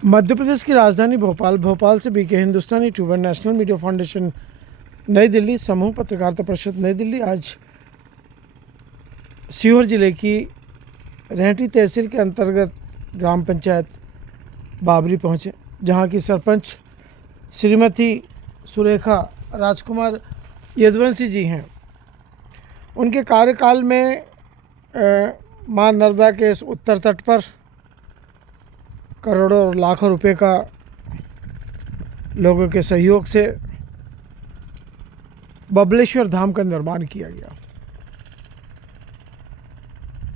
मध्य प्रदेश की राजधानी भोपाल से बीके हिंदुस्तानी यूट्यूबर नेशनल मीडिया फाउंडेशन नई दिल्ली, समूह पत्रकारिता परिषद नई दिल्ली आज सीहोर जिले की रेहटी तहसील के अंतर्गत ग्राम पंचायत बाबरी पहुँचे, जहां की सरपंच श्रीमती सुरेखा राजकुमार यदुवंशी जी हैं। उनके कार्यकाल में मां नर्मदा के इस उत्तर तट पर करोड़ों और लाखों रुपए का लोगों के सहयोग से बबलेश्वर धाम का निर्माण किया गया।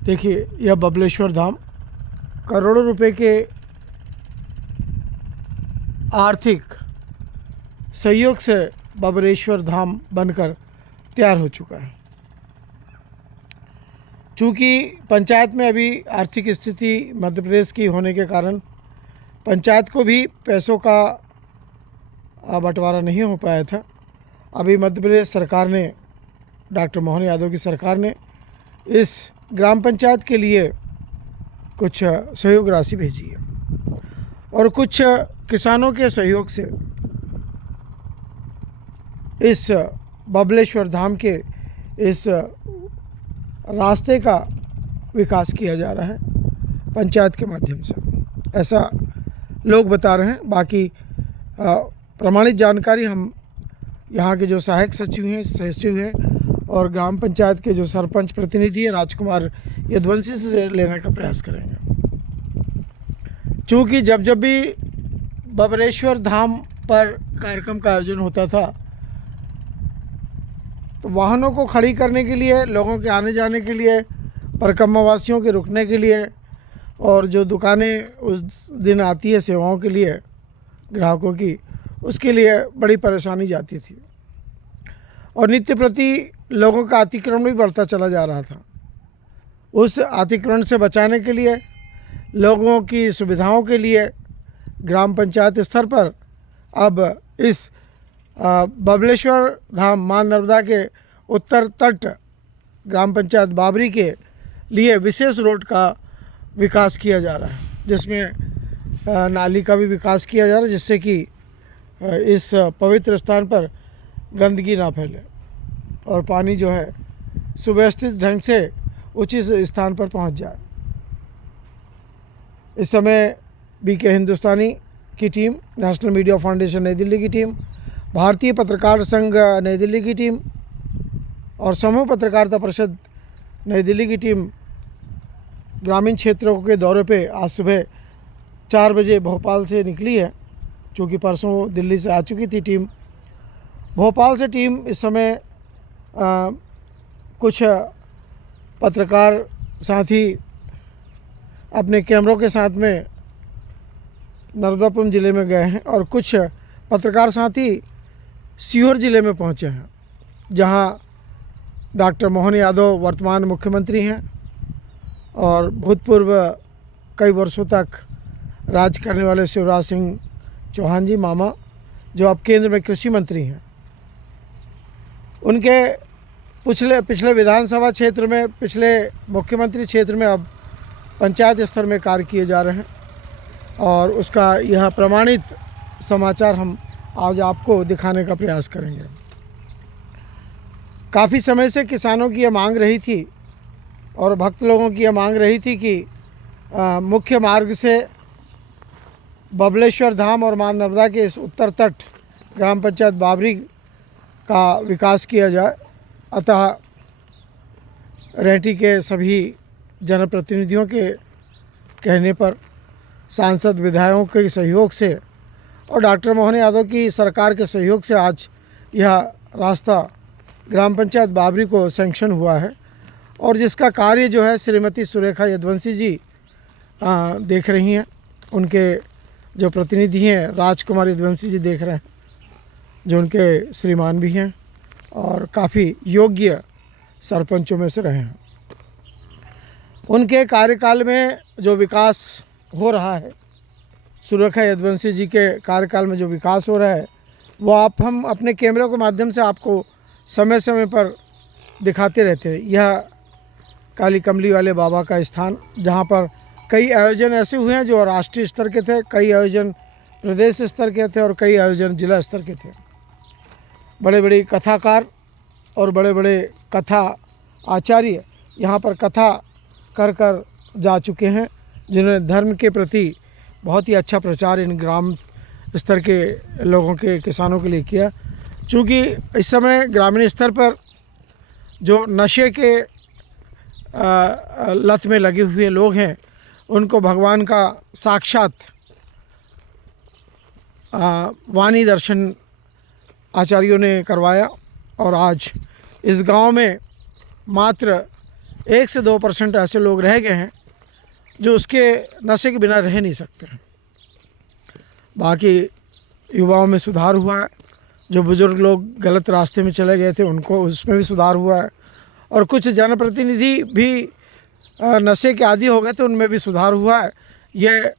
देखिए, यह बबलेश्वर धाम करोड़ों रुपए के आर्थिक सहयोग से बबलेश्वर धाम बनकर तैयार हो चुका है। चूँकि पंचायत में अभी आर्थिक स्थिति मध्य प्रदेश की होने के कारण पंचायत को भी पैसों का बंटवारा नहीं हो पाया था। अभी मध्य प्रदेश सरकार ने, डॉक्टर मोहन यादव की सरकार ने इस ग्राम पंचायत के लिए कुछ सहयोग राशि भेजी है और कुछ किसानों के सहयोग से इस बबलेश्वर धाम के इस रास्ते का विकास किया जा रहा है पंचायत के माध्यम से, ऐसा लोग बता रहे हैं। बाकी प्रमाणित जानकारी हम यहाँ के जो सहायक सचिव हैं और ग्राम पंचायत के जो सरपंच प्रतिनिधि है राजकुमार यदुवंशी से लेने का प्रयास करेंगे। चूँकि जब भी बबलेश्वर धाम पर कार्यक्रम का आयोजन होता था तो वाहनों को खड़ी करने के लिए, लोगों के आने जाने के लिए, परिक्रमा वासियों के रुकने के लिए और जो दुकानें उस दिन आती है सेवाओं के लिए ग्राहकों की, उसके लिए बड़ी परेशानी जाती थी और नित्य प्रति लोगों का अतिक्रमण भी बढ़ता चला जा रहा था। उस अतिक्रमण से बचाने के लिए, लोगों की सुविधाओं के लिए ग्राम पंचायत स्तर पर अब इस बबलेश्वर धाम मां नर्मदा के उत्तर तट ग्राम पंचायत बाबरी के लिए विशेष रोड का विकास किया जा रहा है, जिसमें नाली का भी विकास किया जा रहा है, जिससे कि इस पवित्र स्थान पर गंदगी ना फैले और पानी जो है सुव्यवस्थित ढंग से उचित स्थान पर पहुंच जाए। इस समय बीके हिंदुस्तानी की टीम, नेशनल मीडिया फाउंडेशन नई दिल्ली की टीम, भारतीय पत्रकार संघ नई दिल्ली की टीम और समूह पत्रकारिता परिषद नई दिल्ली की टीम ग्रामीण क्षेत्रों के दौरे पे आज सुबह 4 बजे भोपाल से निकली है। चूँकि परसों दिल्ली से आ चुकी थी टीम। भोपाल से टीम इस समय कुछ पत्रकार साथी अपने कैमरों के साथ में नर्मदापुरम ज़िले में गए हैं और कुछ पत्रकार साथी सीहोर ज़िले में पहुंचे हैं, जहां डॉक्टर मोहन यादव वर्तमान मुख्यमंत्री हैं और भूतपूर्व कई वर्षों तक राज करने वाले शिवराज सिंह चौहान जी मामा, जो अब केंद्र में कृषि मंत्री हैं, उनके पिछले विधानसभा क्षेत्र में, पिछले मुख्यमंत्री क्षेत्र में अब पंचायत स्तर में कार्य किए जा रहे हैं और उसका यह प्रमाणित समाचार हम आज आपको दिखाने का प्रयास करेंगे। काफ़ी समय से किसानों की यह मांग रही थी और भक्त लोगों की यह मांग रही थी कि मुख्य मार्ग से बबलेश्वर धाम और मां नर्मदा के इस उत्तर तट ग्राम पंचायत बाबरी का विकास किया जाए। अतः रेहटी के सभी जनप्रतिनिधियों के कहने पर, सांसद विधायकों के सहयोग से और डॉक्टर मोहन यादव की सरकार के सहयोग से आज यह रास्ता ग्राम पंचायत बाबरी को सैंक्शन हुआ है और जिसका कार्य जो है श्रीमती सुरेखा यदुवंशी जी देख रही हैं। उनके जो प्रतिनिधि हैं राजकुमार यदुवंशी जी देख रहे हैं, जो उनके श्रीमान भी हैं और काफ़ी योग्य सरपंचों में से रहे हैं। उनके कार्यकाल में जो विकास हो रहा है, सुरेखा यदुवंशी जी के कार्यकाल में जो विकास हो रहा है, वो हम अपने कैमरे के माध्यम से आपको समय समय पर दिखाते रहते हैं। यह काली कमली वाले बाबा का स्थान, जहाँ पर कई आयोजन ऐसे हुए हैं जो राष्ट्रीय स्तर के थे, कई आयोजन प्रदेश स्तर के थे और कई आयोजन जिला स्तर के थे। बड़े बड़े कथाकार और बड़े बड़े कथा आचार्य यहाँ पर कथा कर कर जा चुके हैं, जिन्होंने धर्म के प्रति बहुत ही अच्छा प्रचार इन ग्राम स्तर के लोगों के, किसानों के लिए किया। चूँकि इस समय ग्रामीण स्तर पर जो नशे के लत में लगे हुए लोग हैं, उनको भगवान का साक्षात वाणी दर्शन आचार्यों ने करवाया और आज इस गांव में मात्र 1 से 2% ऐसे लोग रह गए हैं जो उसके नशे के बिना रह नहीं सकते हैं। बाकी युवाओं में सुधार हुआ है, जो बुज़ुर्ग लोग गलत रास्ते में चले गए थे उनको उसमें भी सुधार हुआ है, और कुछ जनप्रतिनिधि भी नशे के आदी हो गए थे उनमें भी सुधार हुआ है। ये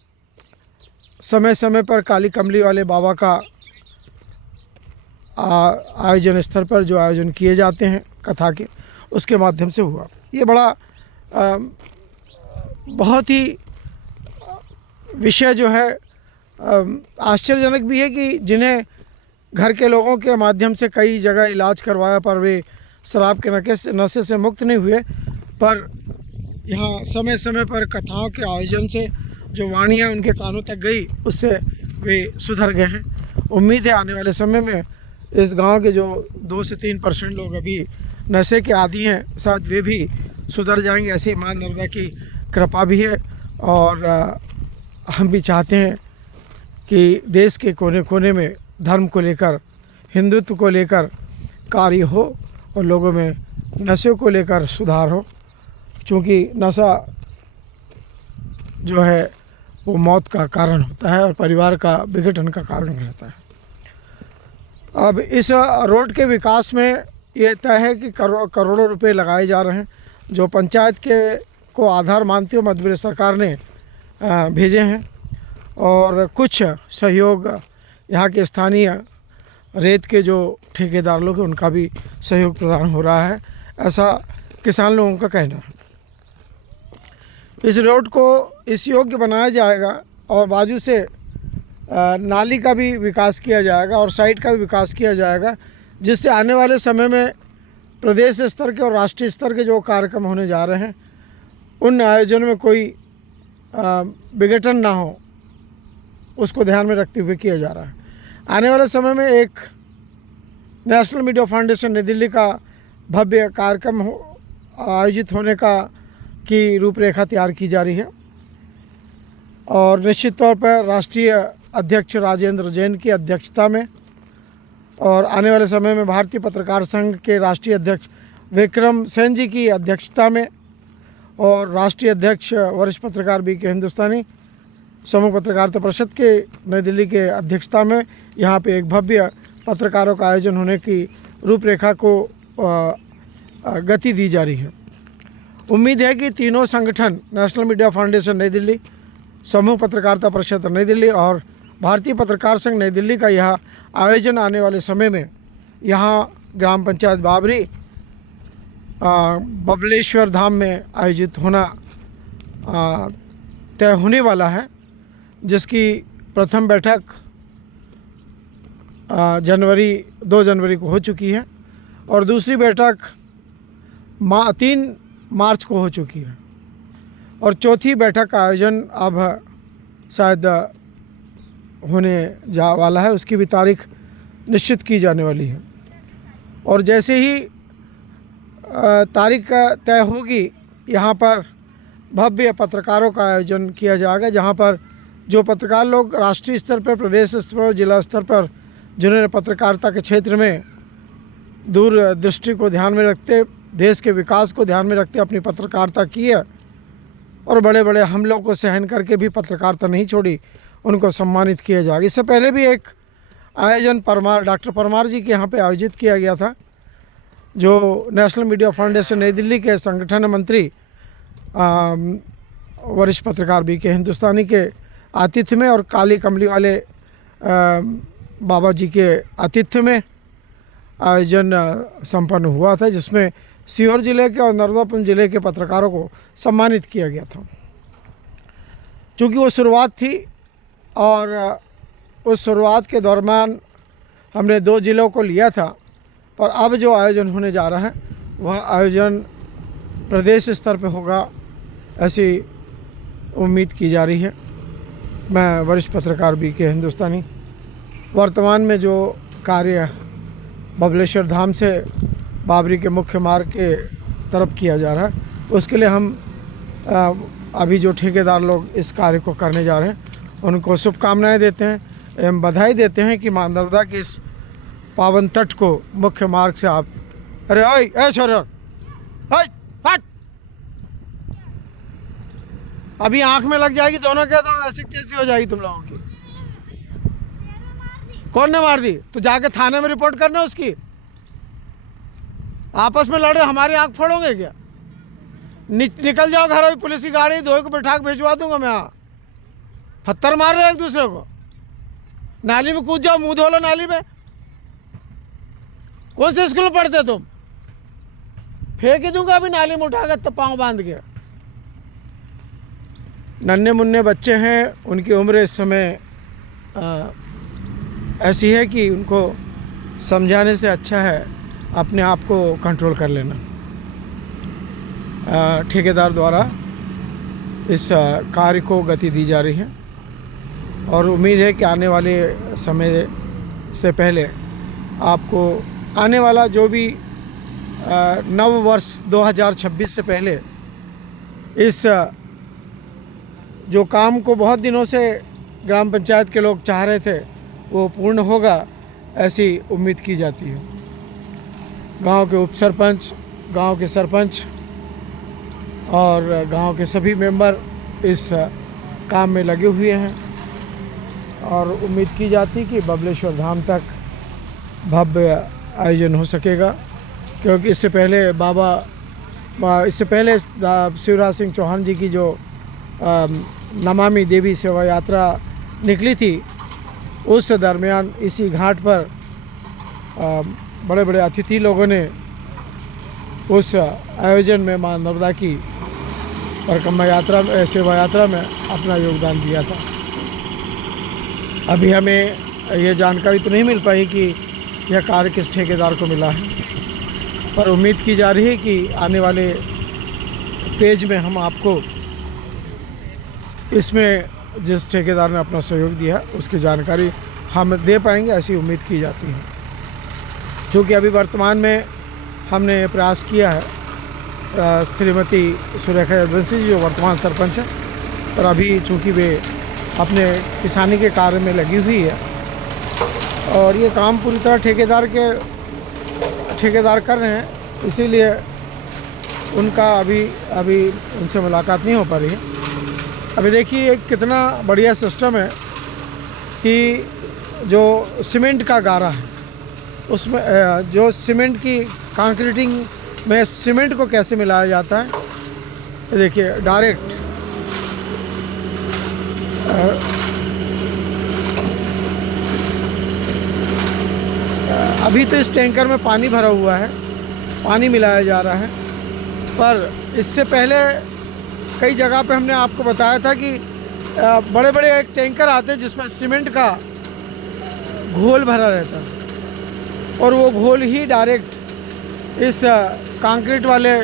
समय समय पर काली कमली वाले बाबा का आयोजन स्तर पर जो आयोजन किए जाते हैं कथा के, उसके माध्यम से हुआ। ये बड़ा बहुत ही विषय जो है आश्चर्यजनक भी है कि जिन्हें घर के लोगों के माध्यम से कई जगह इलाज करवाया पर वे शराब के नशे से मुक्त नहीं हुए, पर यहाँ समय समय पर कथाओं के आयोजन से जो वाणियाँ उनके कानों तक गई उससे वे सुधर गए हैं। उम्मीद है आने वाले समय में इस गांव के जो 2 से 3% लोग अभी नशे के आदी हैं, शायद वे भी सुधर जाएंगे। ऐसी मां नर्मदा की कृपा भी है और हम भी चाहते हैं कि देश के कोने कोने में धर्म को लेकर, हिंदुत्व को लेकर कार्य हो और लोगों में नशे को लेकर सुधार हो, क्योंकि नशा जो है वो मौत का कारण होता है और परिवार का विघटन का कारण रहता है। अब इस रोड के विकास में ये तय है कि करोड़ों रुपए लगाए जा रहे हैं, जो पंचायत के को आधार मानती हुई मध्य प्रदेश सरकार ने भेजे हैं, और कुछ सहयोग यहाँ के स्थानीय रेत के जो ठेकेदार लोग हैं उनका भी सहयोग प्रदान हो रहा है, ऐसा किसान लोगों का कहना है। इस रोड को इस योग्य बनाया जाएगा और बाजू से नाली का भी विकास किया जाएगा और साइड का भी विकास किया जाएगा, जिससे आने वाले समय में प्रदेश स्तर के और राष्ट्रीय स्तर के जो कार्यक्रम होने जा रहे हैं उन आयोजन में कोई विघटन ना हो, उसको ध्यान में रखते हुए किया जा रहा है। आने वाले समय में एक नेशनल मीडिया फाउंडेशन नई दिल्ली का भव्य कार्यक्रम आयोजित होने की रूपरेखा तैयार की जा रही है, और निश्चित तौर पर राष्ट्रीय अध्यक्ष राजेंद्र जैन की अध्यक्षता में और आने वाले समय में भारतीय पत्रकार संघ के राष्ट्रीय अध्यक्ष विक्रम सेन जी की अध्यक्षता में और राष्ट्रीय अध्यक्ष वरिष्ठ पत्रकार BK हिंदुस्तानी, समूह पत्रकारिता परिषद के नई दिल्ली के अध्यक्षता में यहाँ पे एक भव्य पत्रकारों का आयोजन होने की रूपरेखा को गति दी जा रही है। उम्मीद है कि तीनों संगठन, नेशनल मीडिया फाउंडेशन नई दिल्ली, समूह पत्रकारिता परिषद नई दिल्ली और भारतीय पत्रकार संघ नई दिल्ली का यह आयोजन आने वाले समय में यहाँ ग्राम पंचायत बाबरी बबलेश्वर धाम में आयोजित होना तय होने वाला है, जिसकी प्रथम बैठक 2 जनवरी को हो चुकी है और दूसरी बैठक 3 मार्च को हो चुकी है और चौथी बैठक का आयोजन अब शायद होने जा वाला है, उसकी भी तारीख निश्चित की जाने वाली है। और जैसे ही तारीख तय होगी, यहाँ पर भव्य पत्रकारों का आयोजन किया जाएगा, जहाँ पर जो पत्रकार लोग राष्ट्रीय स्तर पर, प्रदेश स्तर पर, जिला स्तर पर जिन्होंने पत्रकारिता के क्षेत्र में दूरदृष्टि को ध्यान में रखते, देश के विकास को ध्यान में रखते अपनी पत्रकारिता की है और बड़े बड़े हमलों को सहन करके भी पत्रकारिता नहीं छोड़ी, उनको सम्मानित किया जाएगा। इससे पहले भी एक आयोजन डॉक्टर परमार जी के यहाँ पे आयोजित किया गया था, जो नेशनल मीडिया फाउंडेशन नई दिल्ली के संगठन मंत्री वरिष्ठ पत्रकार BK हिंदुस्तानी के आतिथ्य में और काली कमली वाले बाबा जी के आतिथ्य में आयोजन संपन्न हुआ था, जिसमें सीहोर जिले के और नर्मदापुरम जिले के पत्रकारों को सम्मानित किया गया था। चूँकि वो शुरुआत थी और उस शुरुआत के दौरान हमने 2 ज़िलों को लिया था, पर अब जो आयोजन होने जा रहा है वह आयोजन प्रदेश स्तर पे होगा, ऐसी उम्मीद की जा रही है। मैं वरिष्ठ पत्रकार BK हिंदुस्तानी। वर्तमान में जो कार्य बबलेश्वर धाम से बाबरी के मुख्य मार्ग के तरफ किया जा रहा है, उसके लिए हम अभी जो ठेकेदार लोग इस कार्य को करने जा रहे हैं उनको शुभकामनाएं देते हैं एवं बधाई देते हैं कि मां नर्मदा के इस पावन तट को मुख्य मार्ग से आप अरे ओए ए छोरो हट अभी आंख में लग जाएगी दोनों के, तो ऐसी कैसी हो जाएगी तुम लोगों की। कौन ने मार दी? तो जाके थाने में रिपोर्ट करना उसकी। आपस में लड़ रहे, हमारी आंख फोड़ोगे क्या? निकल जाओ घर, अभी पुलिस की गाड़ी धोए को बैठा के भिजवा दूंगा मैं। पत्थर मार रहे हो एक दूसरे को, नाली में कूद जाओ, मुंह धो लो नाली में। कौन से स्कूल में पढ़ते तुम? फेंक ही दूंगा अभी नाली में उठा कर पाँव बांध के। नन्हे मुन्ने बच्चे हैं, उनकी उम्र इस समय ऐसी है कि उनको समझाने से अच्छा है अपने आप को कंट्रोल कर लेना। ठेकेदार द्वारा इस कार्य को गति दी जा रही है और उम्मीद है कि आने वाले समय से पहले आपको आने वाला जो भी नव वर्ष 2026 से पहले इस जो काम को बहुत दिनों से ग्राम पंचायत के लोग चाह रहे थे वो पूर्ण होगा, ऐसी उम्मीद की जाती है। गांव के उप सरपंच, गांव के सरपंच और गांव के सभी मेंबर इस काम में लगे हुए हैं और उम्मीद की जाती कि बबलेश्वर धाम तक भव्य आयोजन हो सकेगा, क्योंकि इससे पहले शिवराज सिंह चौहान जी की जो नमामि देवी सेवा यात्रा निकली थी, उस दरमियान इसी घाट पर बड़े बड़े अतिथि लोगों ने उस आयोजन में मां नर्मदा की परिक्रमा यात्रा में, सेवा यात्रा में अपना योगदान दिया था। अभी हमें ये जानकारी तो नहीं मिल पाई कि यह कार्य किस ठेकेदार को मिला है, पर उम्मीद की जा रही है कि आने वाले पेज में हम आपको इसमें जिस ठेकेदार ने अपना सहयोग दिया उसकी जानकारी हम दे पाएंगे, ऐसी उम्मीद की जाती है। क्योंकि अभी वर्तमान में हमने प्रयास किया है श्रीमती सुरेखा यदुवंशी जी जो वर्तमान सरपंच है, पर अभी चूँकि वे अपने किसानी के कार्य में लगी हुई है और ये काम पूरी तरह ठेकेदार कर रहे हैं, इसीलिए उनका अभी उनसे मुलाकात नहीं हो पा रही है। अभी देखिए कितना बढ़िया सिस्टम है कि जो सीमेंट का गारा है उसमें जो सीमेंट की कंक्रीटिंग में सीमेंट को कैसे मिलाया जाता है, देखिए डायरेक्ट अभी तो इस टैंकर में पानी भरा हुआ है, पानी मिलाया जा रहा है, पर इससे पहले कई जगह पे हमने आपको बताया था कि बड़े बड़े एक टैंकर आते हैं जिसमें सीमेंट का घोल भरा रहता है और वो घोल ही डायरेक्ट इस कंक्रीट वाले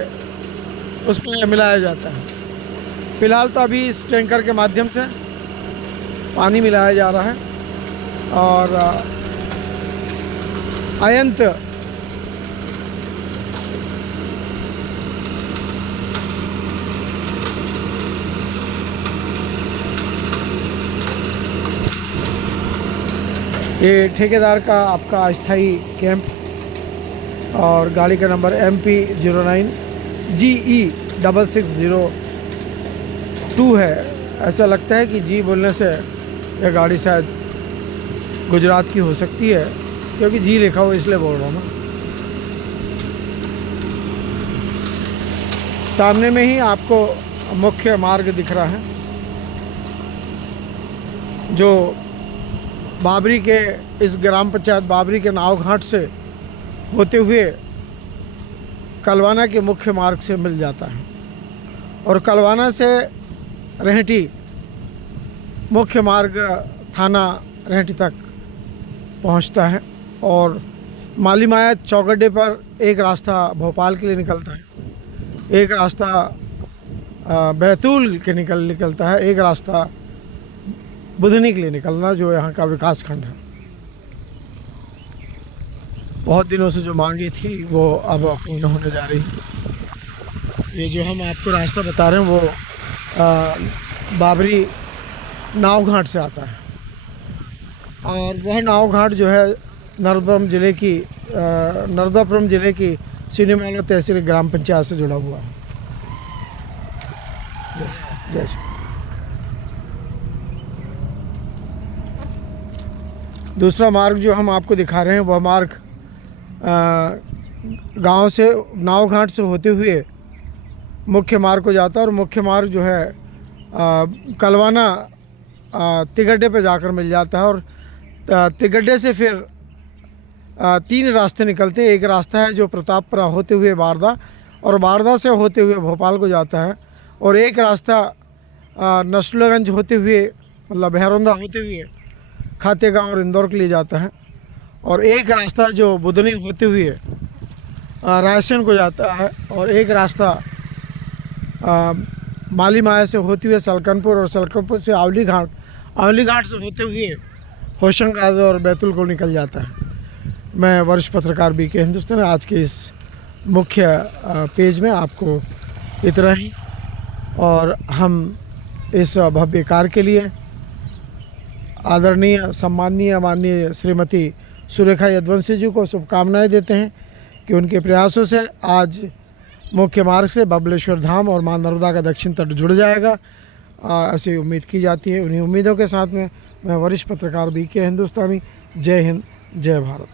उस पर मिलाया जाता है। फ़िलहाल तो अभी इस टैंकर के माध्यम से पानी मिलाया जा रहा है और अयंत ये ठेकेदार का आपका अस्थाई कैंप और गाड़ी का नंबर MP 09 GE 6602 है। ऐसा लगता है कि जी बोलने से यह गाड़ी शायद गुजरात की हो सकती है, क्योंकि जी लिखा हुआ इसलिए बोल रहा हूँ मैं। सामने में ही आपको मुख्य मार्ग दिख रहा है जो बाबरी के इस ग्राम पंचायत बाबरी के नाव घाट से होते हुए कलवाना के मुख्य मार्ग से मिल जाता है और कलवाना से रेहटी मुख्य मार्ग थाना रेहटी तक पहुंचता है और माली माया चौगड्डे पर एक रास्ता भोपाल के लिए निकलता है, एक रास्ता बैतूल के निकलता है, एक रास्ता बुधनी के लिए निकलना, जो यहाँ का विकास खंड है। बहुत दिनों से जो मांगी थी वो अब पूर्ण होने जा रही है। ये जो हम आपको रास्ता बता रहे हैं वो बाबरी नाव घाट से आता है और वह नाव घाट जो है नर्मदापुरम ज़िले की सिनेमाला तहसील ग्राम पंचायत से जुड़ा हुआ है। जय श्री। दूसरा मार्ग जो हम आपको दिखा रहे हैं वह मार्ग गांव से नाव घाट से होते हुए मुख्य मार्ग को जाता है और मुख्य मार्ग जो है कलवाना तिगड्डे पे जाकर मिल जाता है और तिगड्डे से फिर 3 रास्ते निकलते हैं। एक रास्ता है जो प्रतापपुरा होते हुए बारदा और बारदा से होते हुए भोपाल को जाता है और एक रास्ता नसरुल्लागंज होते हुए मतलब भैरौंदा होते हुए खातेगांव और इंदौर के लिए जाता है और एक रास्ता जो बुधनी होते हुए रायसेन को जाता है और एक रास्ता माली माया से होते हुए सलकनपुर और सलकनपुर से आवली घाट से होते हुए होशंगाबाद और बैतूल को निकल जाता है। मैं वरिष्ठ पत्रकार BK हिंदुस्तानी आज के इस मुख्य पेज में आपको इतना ही और हम इस भव्य कार्य के लिए आदरणीय सम्माननीय माननीय श्रीमती सुरेखा यदुवंशी जी को शुभकामनाएं देते हैं कि उनके प्रयासों से आज मुख्य मार्ग से बबलेश्वर धाम और मां नर्मदा का दक्षिण तट जुड़ जाएगा, ऐसी उम्मीद की जाती है। उन्हीं उम्मीदों के साथ में मैं वरिष्ठ पत्रकार BK हिंदुस्तानी। जय हिंद, जय भारत।